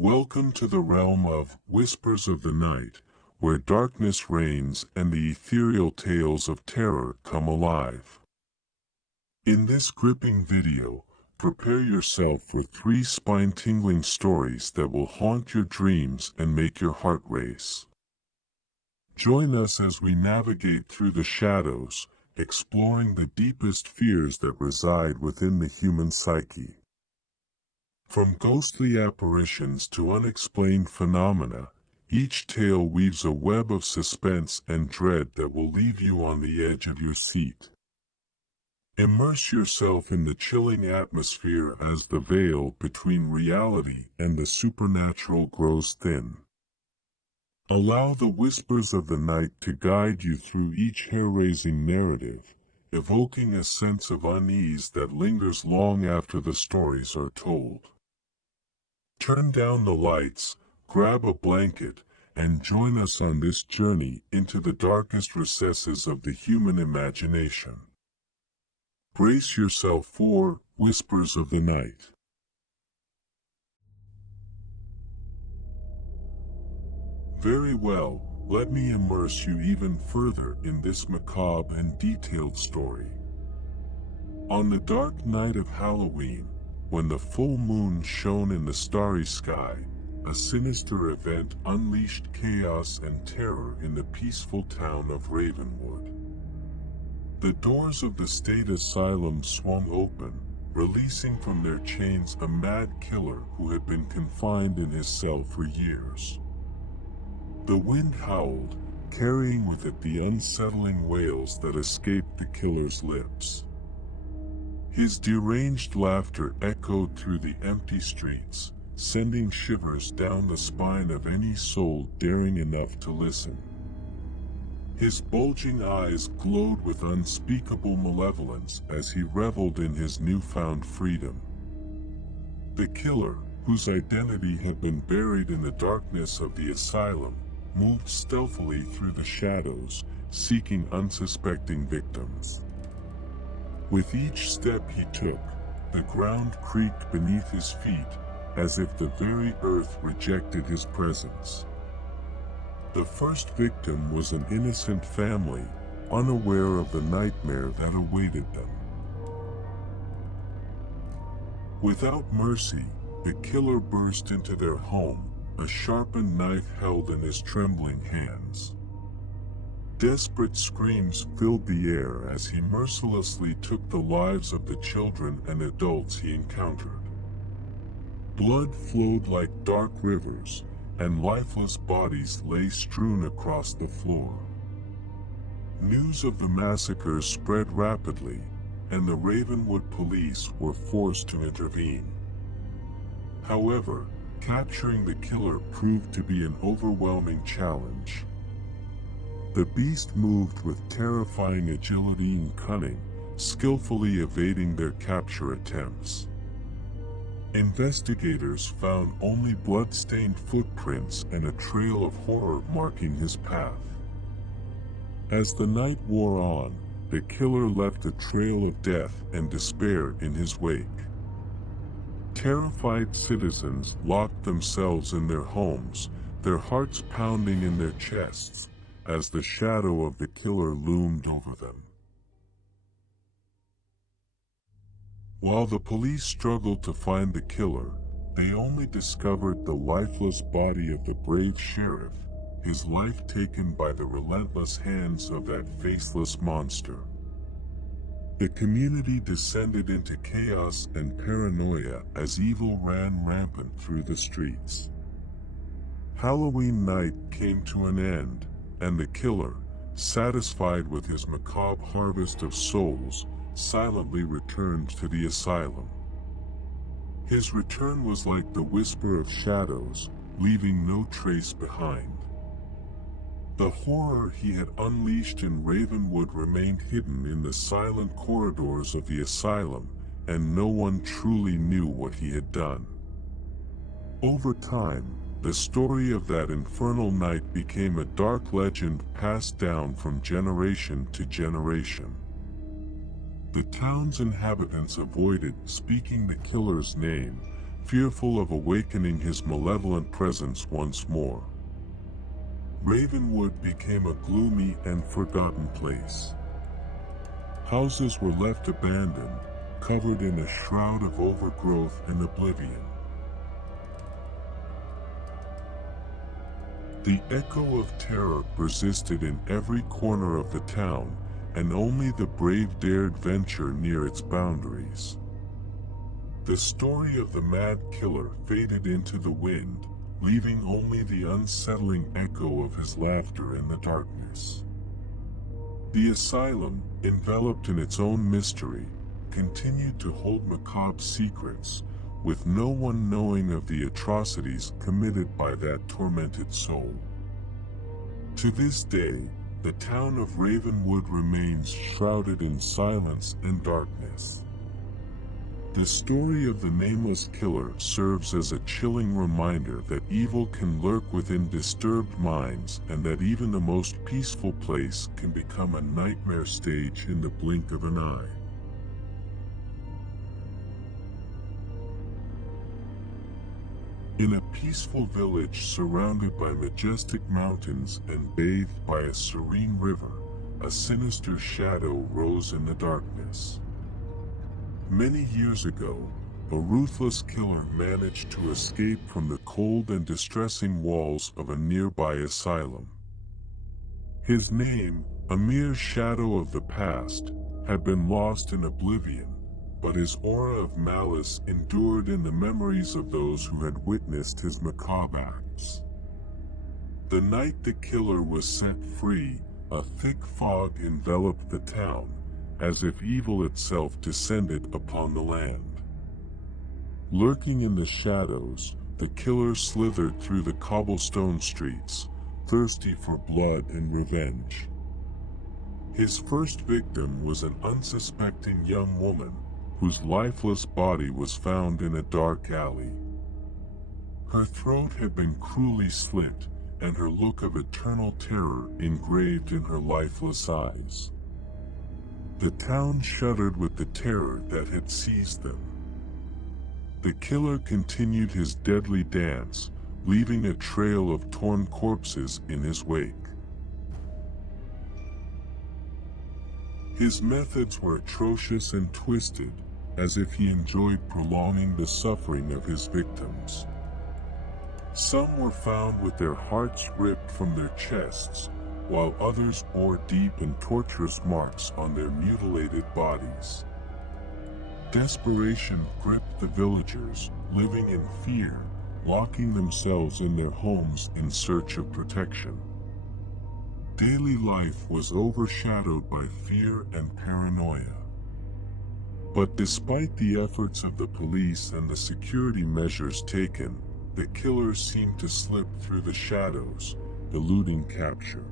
Welcome to the realm of Whispers of the Night, where darkness reigns and the ethereal tales of terror come alive. In this gripping video, prepare yourself for 3 spine-tingling stories that will haunt your dreams and make your heart race. Join us as we navigate through the shadows, exploring the deepest fears that reside within the human psyche. From ghostly apparitions to unexplained phenomena, each tale weaves a web of suspense and dread that will leave you on the edge of your seat. Immerse yourself in the chilling atmosphere as the veil between reality and the supernatural grows thin. Allow the whispers of the night to guide you through each hair-raising narrative, evoking a sense of unease that lingers long after the stories are told. Turn down the lights, grab a blanket, and join us on this journey into the darkest recesses of the human imagination. Brace yourself for Whispers of the Night. Very well, let me immerse you even further in this macabre and detailed story. On the dark night of Halloween, when the full moon shone in the starry sky, a sinister event unleashed chaos and terror in the peaceful town of Ravenwood. The doors of the state asylum swung open, releasing from their chains a mad killer who had been confined in his cell for years. The wind howled, carrying with it the unsettling wails that escaped the killer's lips. His deranged laughter echoed through the empty streets, sending shivers down the spine of any soul daring enough to listen. His bulging eyes glowed with unspeakable malevolence as he reveled in his newfound freedom. The killer, whose identity had been buried in the darkness of the asylum, moved stealthily through the shadows, seeking unsuspecting victims. With each step he took, the ground creaked beneath his feet, as if the very earth rejected his presence. The first victim was an innocent family, unaware of the nightmare that awaited them. Without mercy, the killer burst into their home, a sharpened knife held in his trembling hands. Desperate screams filled the air as he mercilessly took the lives of the children and adults he encountered. Blood flowed like dark rivers, and lifeless bodies lay strewn across the floor. News of the massacres spread rapidly, and the Ravenwood police were forced to intervene. However, capturing the killer proved to be an overwhelming challenge. The beast moved with terrifying agility and cunning, skillfully evading their capture attempts. Investigators found only blood-stained footprints and a trail of horror marking his path. As the night wore on, the killer left a trail of death and despair in his wake. Terrified citizens locked themselves in their homes, their hearts pounding in their chests, as the shadow of the killer loomed over them. While the police struggled to find the killer, they only discovered the lifeless body of the brave sheriff, his life taken by the relentless hands of that faceless monster. The community descended into chaos and paranoia as evil ran rampant through the streets. Halloween night came to an end, and the killer, satisfied with his macabre harvest of souls, silently returned to the asylum. His return was like the whisper of shadows, leaving no trace behind. The horror he had unleashed in Ravenwood remained hidden in the silent corridors of the asylum, and no one truly knew what he had done. Over time, the story of that infernal night became a dark legend passed down from generation to generation. The town's inhabitants avoided speaking the killer's name, fearful of awakening his malevolent presence once more. Ravenwood became a gloomy and forgotten place. Houses were left abandoned, covered in a shroud of overgrowth and oblivion. The echo of terror persisted in every corner of the town, and only the brave dared venture near its boundaries. The story of the mad killer faded into the wind, leaving only the unsettling echo of his laughter in the darkness. The asylum, enveloped in its own mystery, continued to hold macabre secrets, with no one knowing of the atrocities committed by that tormented soul. To this day, the town of Ravenwood remains shrouded in silence and darkness. The story of the nameless killer serves as a chilling reminder that evil can lurk within disturbed minds and that even the most peaceful place can become a nightmare stage in the blink of an eye. In a peaceful village surrounded by majestic mountains and bathed by a serene river, a sinister shadow rose in the darkness. Many years ago, a ruthless killer managed to escape from the cold and distressing walls of a nearby asylum. His name, a mere shadow of the past, had been lost in oblivion, but his aura of malice endured in the memories of those who had witnessed his macabre acts. The night the killer was set free, a thick fog enveloped the town, as if evil itself descended upon the land. Lurking in the shadows, the killer slithered through the cobblestone streets, thirsty for blood and revenge. His first victim was an unsuspecting young woman, whose lifeless body was found in a dark alley. Her throat had been cruelly slit, and her look of eternal terror engraved in her lifeless eyes. The town shuddered with the terror that had seized them. The killer continued his deadly dance, leaving a trail of torn corpses in his wake. His methods were atrocious and twisted, as if he enjoyed prolonging the suffering of his victims. Some were found with their hearts ripped from their chests, while others bore deep and torturous marks on their mutilated bodies. Desperation gripped the villagers, living in fear, locking themselves in their homes in search of protection. Daily life was overshadowed by fear and paranoia. But despite the efforts of the police and the security measures taken, the killer seemed to slip through the shadows, eluding capture.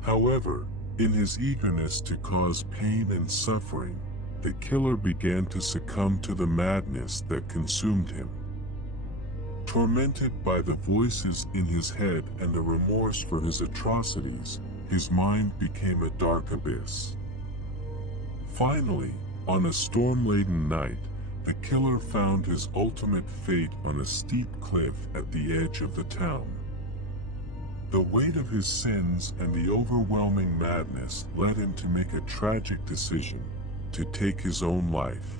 However, in his eagerness to cause pain and suffering, the killer began to succumb to the madness that consumed him. Tormented by the voices in his head and the remorse for his atrocities, his mind became a dark abyss. Finally, on a storm-laden night, the killer found his ultimate fate on a steep cliff at the edge of the town. The weight of his sins and the overwhelming madness led him to make a tragic decision: to take his own life.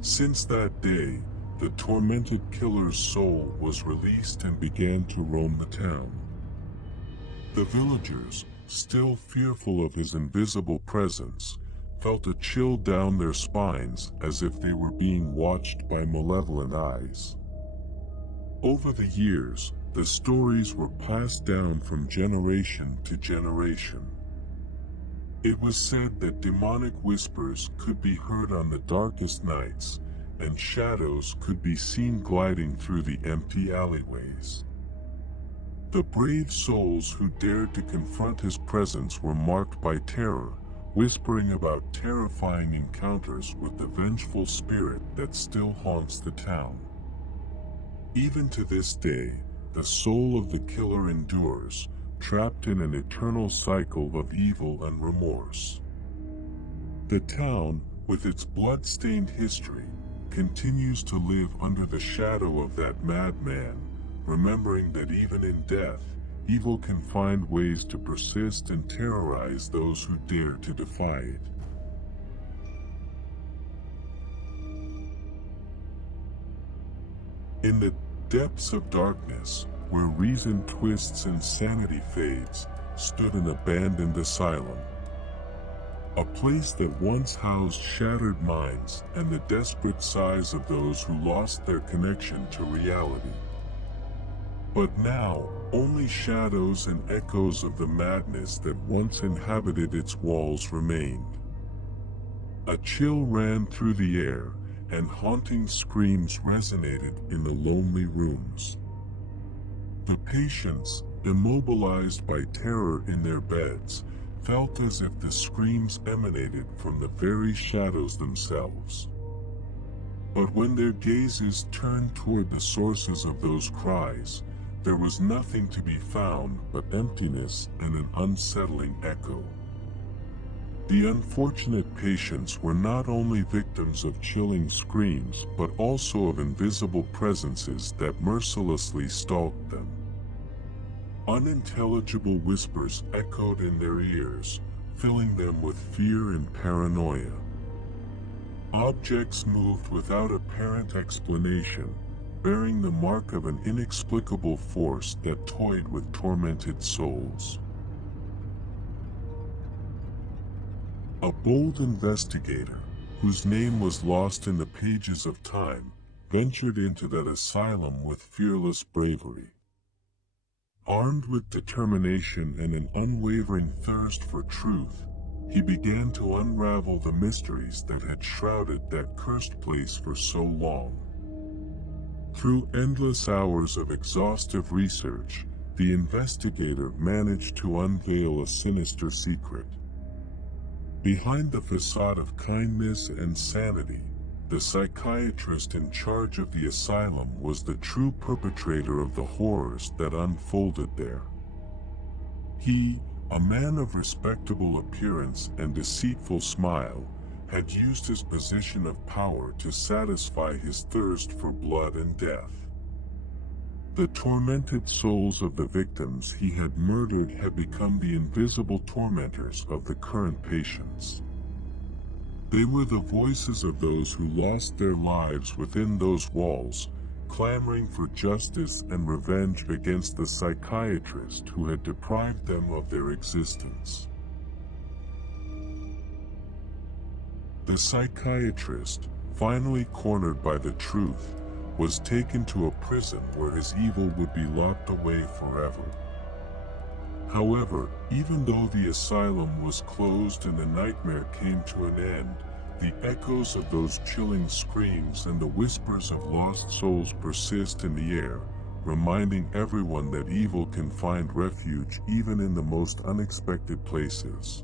Since that day, the tormented killer's soul was released and began to roam the town. The villagers, still fearful of his invisible presence, felt a chill down their spines as if they were being watched by malevolent eyes. Over the years, the stories were passed down from generation to generation. It was said that demonic whispers could be heard on the darkest nights, and shadows could be seen gliding through the empty alleyways. The brave souls who dared to confront his presence were marked by terror, whispering about terrifying encounters with the vengeful spirit that still haunts the town. Even to this day, the soul of the killer endures, trapped in an eternal cycle of evil and remorse. The town, with its blood-stained history, continues to live under the shadow of that madman, remembering that even in death, evil can find ways to persist and terrorize those who dare to defy it. In the depths of darkness, where reason twists and sanity fades, stood an abandoned asylum. A place that once housed shattered minds and the desperate sighs of those who lost their connection to reality. But now, only shadows and echoes of the madness that once inhabited its walls remained. A chill ran through the air, and haunting screams resonated in the lonely rooms. The patients, immobilized by terror in their beds, felt as if the screams emanated from the very shadows themselves. But when their gazes turned toward the sources of those cries, there was nothing to be found but emptiness and an unsettling echo. The unfortunate patients were not only victims of chilling screams but also of invisible presences that mercilessly stalked them. Unintelligible whispers echoed in their ears, filling them with fear and paranoia. Objects moved without apparent explanation, bearing the mark of an inexplicable force that toyed with tormented souls. A bold investigator, whose name was lost in the pages of time, ventured into that asylum with fearless bravery. Armed with determination and an unwavering thirst for truth, he began to unravel the mysteries that had shrouded that cursed place for so long. Through endless hours of exhaustive research, the investigator managed to unveil a sinister secret. Behind the facade of kindness and sanity, the psychiatrist in charge of the asylum was the true perpetrator of the horrors that unfolded there. He, a man of respectable appearance and deceitful smile, had used his position of power to satisfy his thirst for blood and death. The tormented souls of the victims he had murdered had become the invisible tormentors of the current patients. They were the voices of those who lost their lives within those walls, clamoring for justice and revenge against the psychiatrist who had deprived them of their existence. The psychiatrist, finally cornered by the truth, was taken to a prison where his evil would be locked away forever. However, even though the asylum was closed and the nightmare came to an end, the echoes of those chilling screams and the whispers of lost souls persist in the air, reminding everyone that evil can find refuge even in the most unexpected places.